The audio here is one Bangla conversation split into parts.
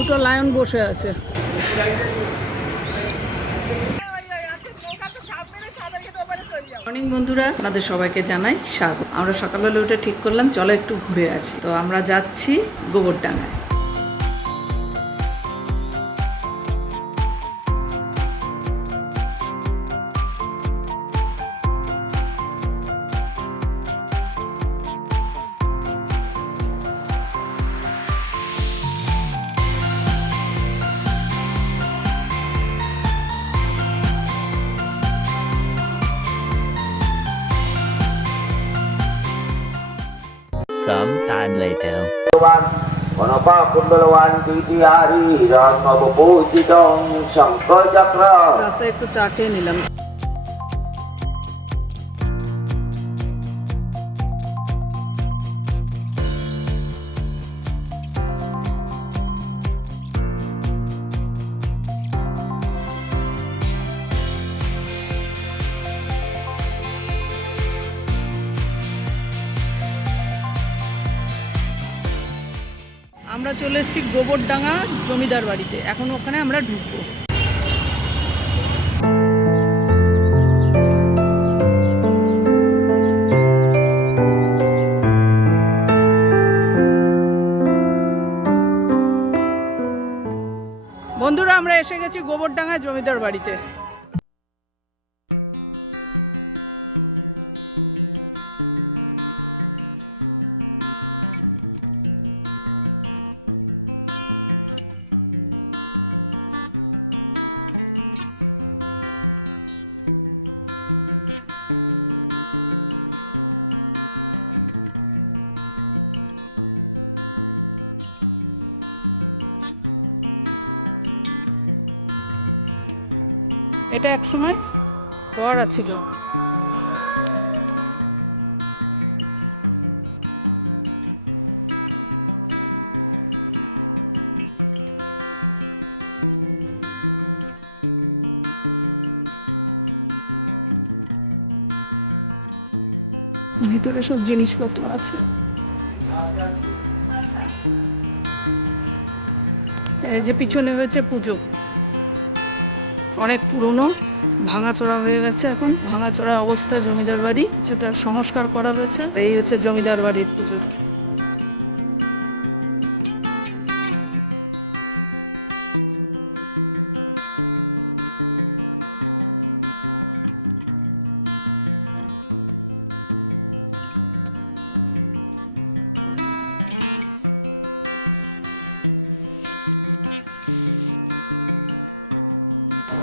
দুটো লায়ন বসে আছে। মর্নিং বন্ধুরা আপনাদের সবাইকে জানাই স্বাগত। আমরা সকালবেলা উঠে ঠিক করলাম, চলো একটু ঘুরে আসি। তো আমরা যাচ্ছি গোবরডাঙ্গায়। Some time later. রাস্তায় একটু চা খেয়ে নিলাম আমরা চলে এসেছি গোবরডাঙ্গা জমিদার বাড়িতে। এখন ওখানে আমরা ঢুকবো। বন্ধুরা, আমরা এসে গেছি গোবরডাঙ্গা জমিদার বাড়িতে। এটা একসময় ফোয়ারা ছিল ভিতরে সব জিনিসপত্র আছে। যে পিছনে হয়েছে পুজো। অনেক পুরনো, ভাঙাচোরা হয়ে গেছে এখন। ভাঙাচোরা অবস্থা জমিদার বাড়ি, যেটা সংস্কার করা হয়েছে। এই হচ্ছে জমিদার বাড়ির পুজো।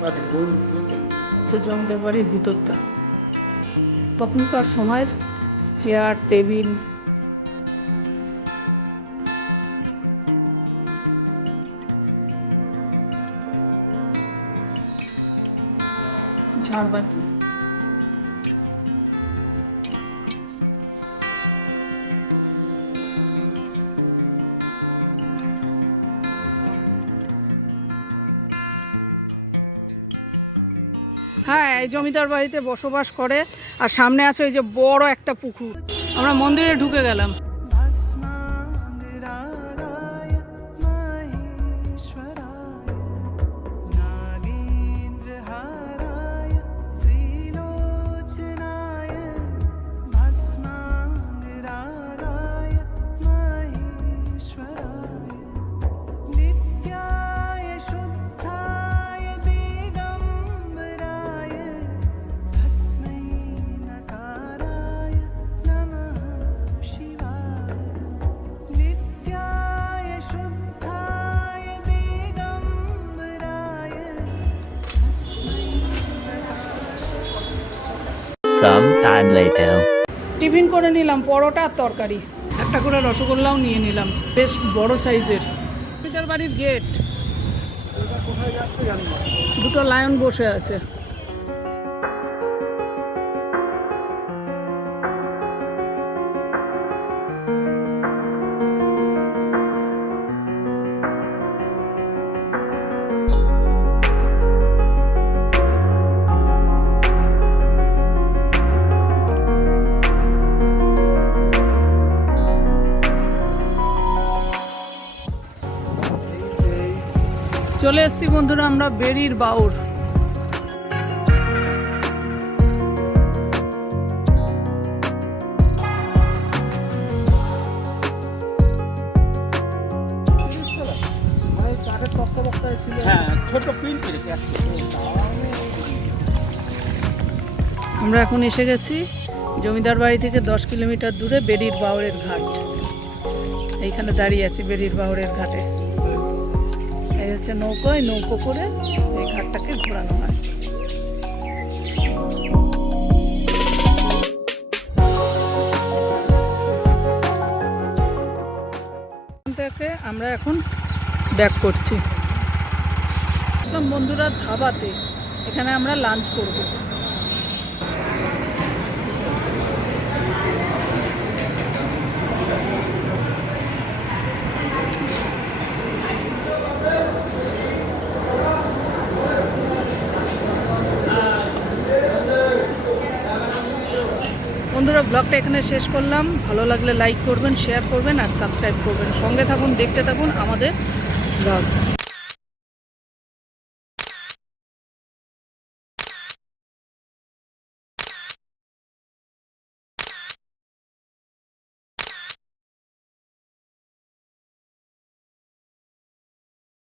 হচ্ছে পারি বাড়ির ভিতরটা। তখনকার সময়ের চেয়ার টেবিল। ঝাড়বাতি। হ্যাঁ এই জমিদার বাড়িতে বসবাস করে। আর সামনে আছে ওই যে বড় একটা পুকুর। আমরা মন্দিরে ঢুকে গেলাম। Some time later. টিফিন করে নিলাম পরোটা আর তরকারি। একটা করে রসগোল্লাও নিয়ে নিলাম বেশ বড় সাইজের। পিতার বাড়ির গেট দুটো লায়ন বসে আছে। চলে এসেছি বন্ধুরা আমরা বেরির বাউর। আমরা এখন এসে গেছি জমিদার বাড়ি থেকে দশ কিলোমিটার দূরে বেরির বাউরের ঘাট। এইখানে দাঁড়িয়ে আছি বেরির বাউরের ঘাটে। এই হচ্ছে নৌকোয় নৌকো করে এই ঘাটটাকে ঘোরানো হয়। থেকে আমরা এখন ব্যাক করছি। বন্ধুরা ধাবাতে। এখানে আমরা লাঞ্চ করব। বন্ধুরা, ব্লগটা এখানে শেষ করলাম। ভালো লাগলে লাইক করবেন শেয়ার করবেন আর সাবস্ক্রাইব করবেন। সঙ্গে থাকুন, দেখতে থাকুন আমাদের ব্লগ